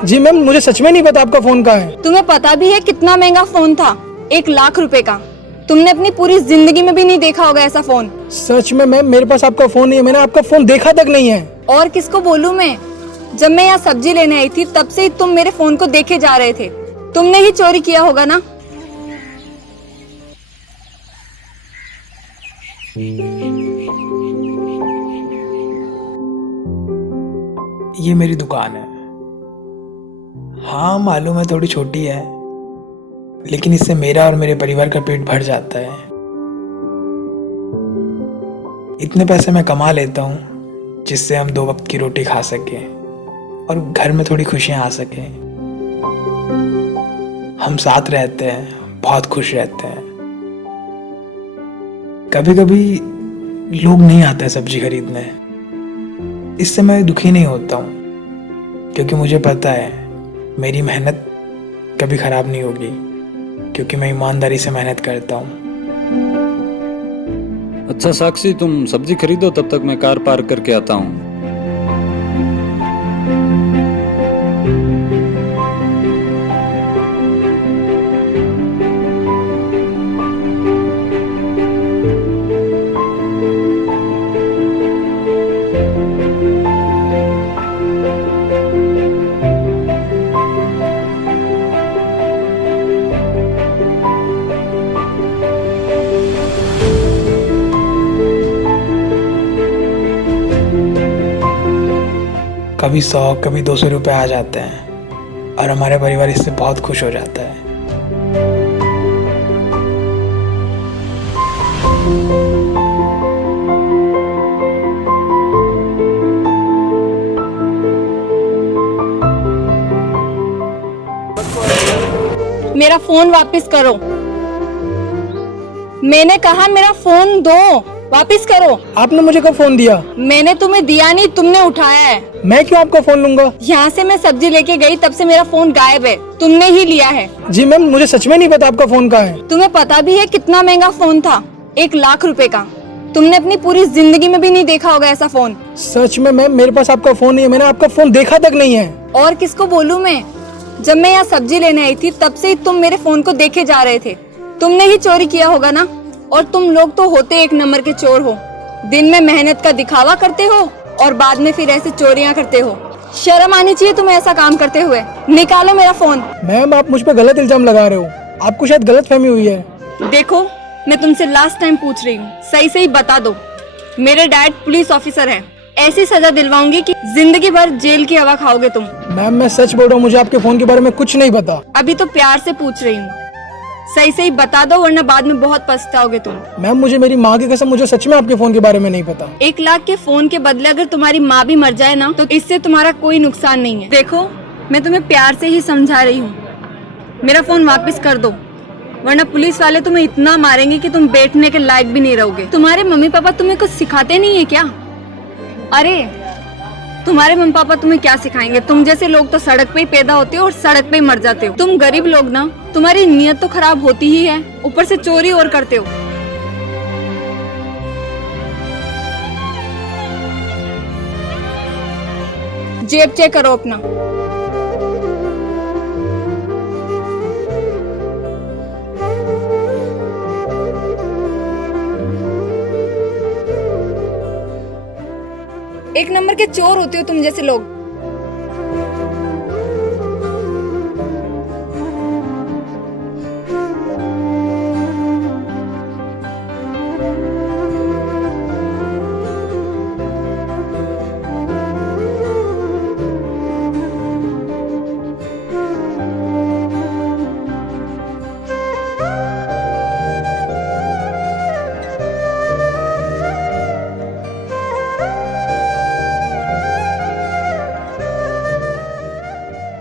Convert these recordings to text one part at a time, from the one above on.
जी ma'am, मुझे सच में नहीं पता आपका फोन कहाँ है। तुम्हें पता भी है कितना महंगा फोन था? 1 लाख रुपए का। तुमने अपनी पूरी जिंदगी में भी नहीं देखा होगा ऐसा फोन। सच में मैम, मेरे पास आपका फोन नहीं है, मैंने आपका फोन देखा तक नहीं है। और किसको बोलूं मैं? जब मैं यहाँ सब्जी लेने आई थी तब से ही तुम मेरे फोन को देखे जा रहे थे। तुमने ही चोरी किया होगा ना? ये मेरी दुकान है। हाँ मालूम है थोड़ी छोटी है, लेकिन इससे मेरा और मेरे परिवार का पेट भर जाता है। इतने पैसे मैं कमा लेता हूँ जिससे हम 2 वक्त की रोटी खा सकें और घर में थोड़ी खुशियाँ आ सकें। हम साथ रहते हैं, बहुत खुश रहते हैं। कभी कभी लोग नहीं आते हैं सब्जी खरीदने, इससे मैं दुखी नहीं होता हूँ, क्योंकि मुझे पता है मेरी मेहनत कभी खराब नहीं होगी, क्योंकि मैं ईमानदारी से मेहनत करता हूँ। अच्छा साक्षी, तुम सब्जी खरीदो, तब तक मैं कार पार्क करके आता हूँ। कभी 100 कभी 200 रुपए आ जाते हैं और हमारे परिवार इससे बहुत खुश हो जाता है। मेरा फोन वापस करो। मैंने कहा मेरा फोन दो, वापस करो। आपने मुझे कब फोन दिया? मैंने तुम्हें दिया नहीं, तुमने उठाया है। मैं क्यों आपका फोन लूंगा? यहाँ से मैं सब्जी लेके गई तब से मेरा फोन गायब है, तुमने ही लिया है। जी मैम, मुझे सच में नहीं पता आपका फोन कहाँ है। तुम्हें पता भी है कितना महंगा फोन था? 1 लाख रुपए का। तुमने अपनी पूरी जिंदगी में भी नहीं देखा होगा ऐसा फोन। सच में मैम, मेरे पास आपका फोन नहीं है, मैंने आपका फोन देखा तक नहीं है। और किसको बोलूं मैं? जब मैं यहाँ सब्जी लेने आई थी तब से ही तुम मेरे फोन को देखे जा रहे थे। तुमने ही चोरी किया होगा ना? और तुम लोग तो होते 1 नंबर के चोर हो। दिन में मेहनत का दिखावा करते हो और बाद में फिर ऐसे चोरियां करते हो। शर्म आनी चाहिए तुम्हें ऐसा काम करते हुए। निकालो मेरा फोन। मैम, आप मुझ पे गलत इल्जाम लगा रहे हो, आपको शायद गलतफहमी हुई है। देखो, मैं तुमसे लास्ट टाइम पूछ रही हूँ, सही सही बता दो। मेरे डैड पुलिस ऑफिसर है, ऐसी सजा दिलवाऊंगी कि जिंदगी भर जेल की हवा खाओगे तुम। मैम, मैं सच बोल रहा हूँ, मुझे आपके फोन के बारे में कुछ नहीं पता। अभी तो प्यार से पूछ रही हूँ, सही सही बता दो, वरना बाद में बहुत पछताओगे तुम। मैम, मुझे मेरी माँ की कसम, मुझे सच में आपके फोन के बारे में नहीं पता। 1 लाख के फोन के बदले अगर तुम्हारी माँ भी मर जाए ना, तो इससे तुम्हारा कोई नुकसान नहीं है। देखो, मैं तुम्हें प्यार से ही समझा रही हूँ, मेरा फोन वापस कर दो, वरना पुलिस वाले तुम्हें इतना मारेंगे कि तुम बैठने के लायक भी नहीं रहोगे। तुम्हारे मम्मी पापा तुम्हें कुछ सिखाते नहीं है क्या? अरे तुम्हारे मम्मी पापा तुम्हें क्या सिखाएंगे? तुम जैसे लोग तो सड़क पे ही पैदा होते हो और सड़क पे ही मर जाते हो। तुम गरीब लोग ना, तुम्हारी नीयत तो खराब होती ही है, ऊपर से चोरी और करते हो। जेब चेक करो अपना। एक नंबर के चोर होते हो तुम जैसे लोग।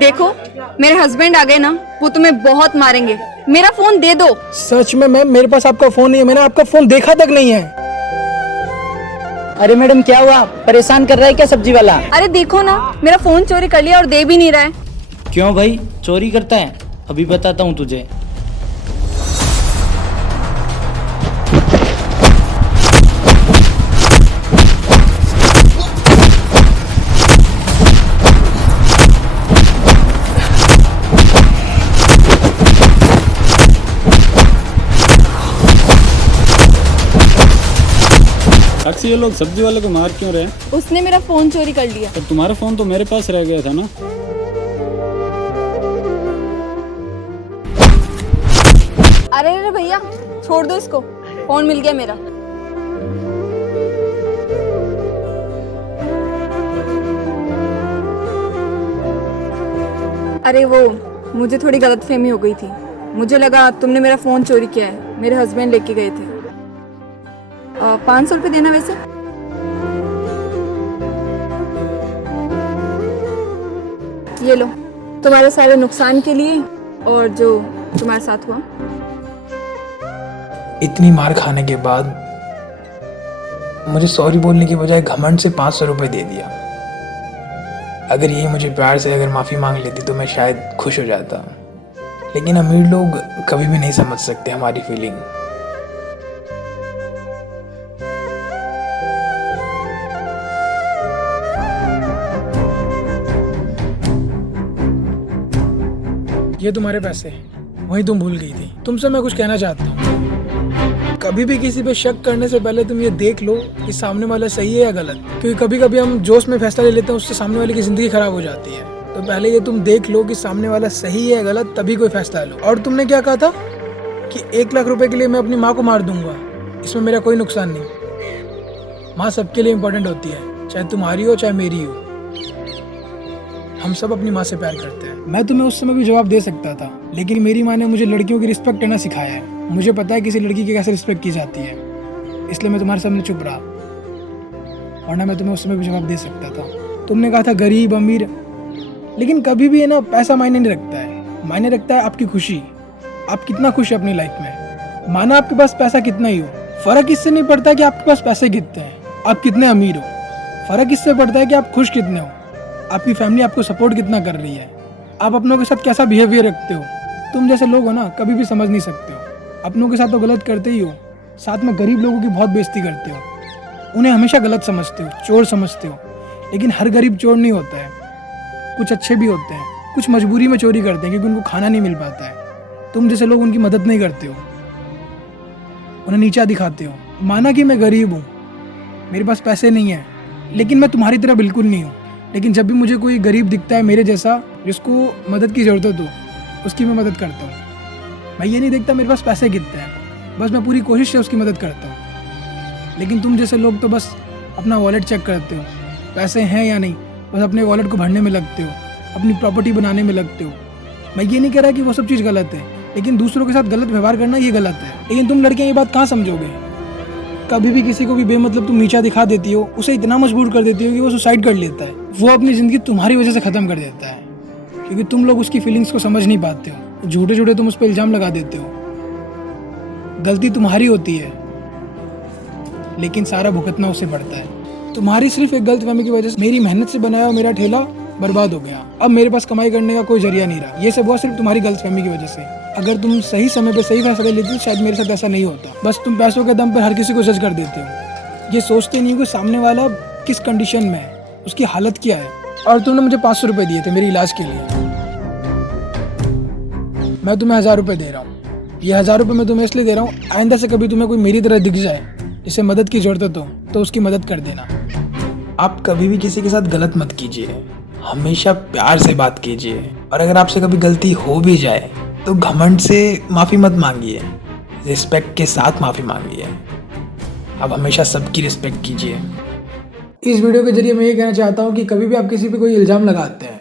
देखो, मेरे हस्बैंड आ गए ना, वो तुम्हें बहुत मारेंगे। मेरा फोन दे दो। सच में मैम, मेरे पास आपका फोन नहीं है, मैंने आपका फोन देखा तक नहीं है। अरे मैडम, क्या हुआ? परेशान कर रहा है क्या सब्जी वाला? अरे देखो ना, मेरा फोन चोरी कर लिया और दे भी नहीं रहा है। क्यों भाई, चोरी करता है? अभी बताता हूँ तुझे। साक्षी, ये लोग सब्जी वाले को मार क्यों रहे हैं? उसने मेरा फोन चोरी कर लिया। पर तुम्हारा फोन तो मेरे पास रह गया था ना। अरे अरे भैया, छोड़ दो इसको, फोन मिल गया मेरा। अरे वो मुझे थोड़ी गलतफहमी हो गई थी, मुझे लगा तुमने मेरा फोन चोरी किया है। मेरे हस्बैंड लेके गए थे। 500 रुपये देना वैसे। ये लो, तुम्हारे सारे नुकसान के लिए और जो तुम्हारे साथ हुआ। इतनी मार खाने के बाद मुझे सॉरी बोलने की बजाय घमंड से 500 रुपये दे दिया। अगर ये मुझे प्यार से अगर माफ़ी मांग लेती तो मैं शायद खुश हो जाता। लेकिन अमीर लोग कभी भी नहीं समझ सकते हमारी फीलिंग। ये तुम्हारे पैसे, वही तुम भूल गई थी। तुमसे मैं कुछ कहना चाहता हूँ, कभी भी किसी पे शक करने से पहले तुम ये देख लो कि सामने वाला सही है या गलत। क्योंकि कभी कभी हम जोश में फैसला ले लेते हैं, उससे सामने वाले की जिंदगी खराब हो जाती है। तो पहले ये तुम देख लो कि सामने वाला सही है या गलत, तभी कोई फैसला लो। और तुमने क्या कहा था कि 1 लाख रुपए के लिए मैं अपनी माँ को मार दूंगा, इसमें मेरा कोई नुकसान नहीं। माँ सबके लिए इम्पोर्टेंट होती है, चाहे तुम्हारी हो चाहे मेरी हो। हम सब अपनी माँ से प्यार करते हैं। मैं तुम्हें उस समय भी जवाब दे सकता था, लेकिन मेरी माँ ने मुझे लड़कियों की रिस्पेक्ट करना सिखाया है। मुझे पता है किसी लड़की की कैसे रिस्पेक्ट की जाती है, इसलिए मैं तुम्हारे सामने चुप रहा, वरना मैं तुम्हें उस समय भी जवाब दे सकता था। तुमने कहा था गरीब अमीर, लेकिन कभी भी है ना, पैसा मायने नहीं रखता है। मायने रखता है आपकी खुशी, आप कितना खुश है अपनी लाइफ में। माना आपके पास पैसा कितना ही हो, फर्क इससे नहीं पड़ता कि आपके पास पैसे कितने हैं, आप कितने अमीर हो। फर्क इससे पड़ता है कि आप खुश कितने हो, आपकी फैमिली आपको सपोर्ट कितना कर रही है, आप अपनों के साथ कैसा बिहेवियर रखते हो। तुम जैसे लोग हो ना, कभी भी समझ नहीं सकते हो। अपनों के साथ तो गलत करते ही हो, साथ में गरीब लोगों की बहुत बेइज्जती करते हो। उन्हें हमेशा गलत समझते हो, चोर समझते हो। लेकिन हर गरीब चोर नहीं होता है, कुछ अच्छे भी होते हैं, कुछ मजबूरी में चोरी करते हैं क्योंकि उनको खाना नहीं मिल पाता है। तुम जैसे लोग उनकी मदद नहीं करते हो, उन्हें नीचा दिखाते हो। माना कि मैं गरीब हूँ, मेरे पास पैसे नहीं है, लेकिन मैं तुम्हारी तरह बिल्कुल नहीं हूँ। लेकिन जब भी मुझे कोई गरीब दिखता है मेरे जैसा, जिसको मदद की ज़रूरत हो, उसकी मैं मदद करता हूँ। मैं ये नहीं देखता मेरे पास पैसे कितने हैं, बस मैं पूरी कोशिश से उसकी मदद करता हूँ। लेकिन तुम जैसे लोग तो बस अपना वॉलेट चेक करते हो, पैसे हैं या नहीं, बस अपने वॉलेट को भरने में लगते हो, अपनी प्रॉपर्टी बनाने में लगते हो। मैं ये नहीं कह रहा कि वो सब चीज़ गलत है, लेकिन दूसरों के साथ गलत व्यवहार करना ये गलत है। लेकिन तुम लड़कियाँ ये बात कहाँ समझोगे? कभी भी किसी को भी बेमतलब तुम नीचा दिखा देती हो, उसे इतना मजबूर कर देती हो कि वो सुसाइड कर लेता है। वो अपनी ज़िंदगी तुम्हारी वजह से ख़त्म कर देता है, क्योंकि तुम लोग उसकी फीलिंग्स को समझ नहीं पाते हो। झूठे झूठे तुम उस पर इल्ज़ाम लगा देते हो। गलती तुम्हारी होती है, लेकिन सारा भुगतना उसे पड़ता है। तुम्हारी सिर्फ एक गलतफहमी की वजह से मेरी मेहनत से बनाया हुआ मेरा ठेला बर्बाद हो गया। अब मेरे पास कमाई करने का कोई जरिया नहीं रहा। ये सब हुआ सिर्फ तुम्हारी गलतफहमी की वजह से। अगर तुम सही समय पे सही फैसला लेती तो शायद मेरे साथ ऐसा नहीं होता। बस तुम पैसों के दम पर हर किसी को जज कर देते हो, ये सोचते नहीं हो कि सामने वाला किस कंडीशन में है, उसकी हालत क्या है। और तुमने मुझे 500 रुपये दिए थे मेरे इलाज के लिए, मैं तुम्हें 1000 रुपये दे रहा हूँ। ये 1000 रुपये मैं तुम्हें इसलिए दे रहा हूँ, आइंदा से कभी तुम्हें कोई मेरी तरह दिख जाए जिसे मदद की जरूरत हो तो उसकी मदद कर देना। आप कभी भी किसी के साथ गलत मत कीजिए, हमेशा प्यार से बात कीजिए। और अगर आपसे कभी गलती हो भी जाए तो घमंड से माफ़ी मत मांगिए, रिस्पेक्ट के साथ माफ़ी मांगिए। आप हमेशा सबकी रिस्पेक्ट कीजिए। इस वीडियो के जरिए मैं ये कहना चाहता हूँ कि कभी भी आप किसी पे कोई इल्ज़ाम लगाते हैं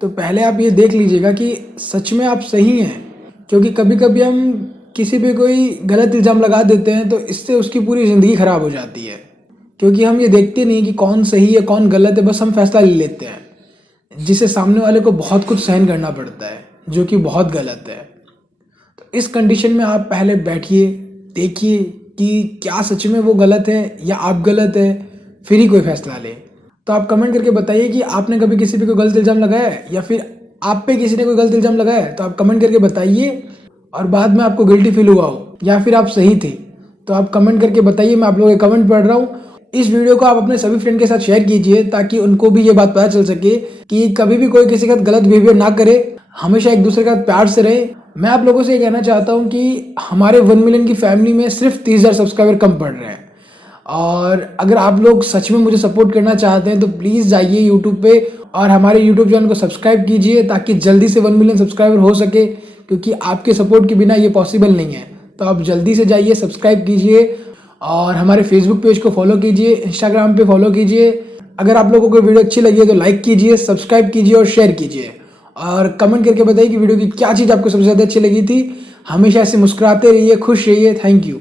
तो पहले आप ये देख लीजिएगा कि सच में आप सही हैं। क्योंकि कभी कभी हम किसी पे कोई गलत इल्ज़ाम लगा देते हैं तो इससे उसकी पूरी ज़िंदगी ख़राब हो जाती है। क्योंकि हम ये देखते नहीं कि कौन सही है कौन गलत है, बस हम फैसला ले लेते हैं, जिससे सामने वाले को बहुत कुछ सहन करना पड़ता है, जो कि बहुत गलत है। तो इस कंडीशन में आप पहले बैठिए, देखिए कि क्या सच में वो गलत है या आप गलत है, फिर ही कोई फैसला ले। तो आप कमेंट करके बताइए कि आपने कभी किसी पे कोई गलत इल्ज़ाम लगाया है या फिर आप पे किसी ने कोई गलत इल्ज़ाम लगाया है। तो आप कमेंट करके बताइए, और बाद में आपको गिल्टी फील हुआ हो या फिर आप सही थे तो आप कमेंट करके बताइए। मैं आप लोगों के कमेंट पढ़ रहा हूँ। इस वीडियो को आप अपने सभी फ्रेंड के साथ शेयर कीजिए ताकि उनको भी ये बात पता चल सके कि कभी भी कोई किसी के साथ गलत बिहेवियर ना करे, हमेशा एक दूसरे के साथ प्यार से रहे। मैं आप लोगों से ये कहना चाहता हूँ कि हमारे 1 मिलियन की फैमिली में सिर्फ 30,000 सब्सक्राइबर कम पड़ रहे हैं, और अगर आप लोग सच में मुझे सपोर्ट करना चाहते हैं तो प्लीज़ जाइए यूट्यूब पे और हमारे यूट्यूब चैनल को सब्सक्राइब कीजिए ताकि जल्दी से 1 मिलियन सब्सक्राइबर हो सके, क्योंकि आपके सपोर्ट के बिना ये पॉसिबल नहीं है। तो आप जल्दी से जाइए, सब्सक्राइब कीजिए और हमारे फेसबुक पेज को फॉलो कीजिए, इंस्टाग्राम पे फॉलो कीजिए। अगर आप लोगों को वीडियो अच्छी लगी है तो लाइक कीजिए, सब्सक्राइब कीजिए और शेयर कीजिए और कमेंट करके बताइए कि वीडियो की क्या चीज़ आपको सबसे ज़्यादा अच्छी लगी थी। हमेशा ऐसे मुस्कुराते रहिए, खुश रहिए। Thank you.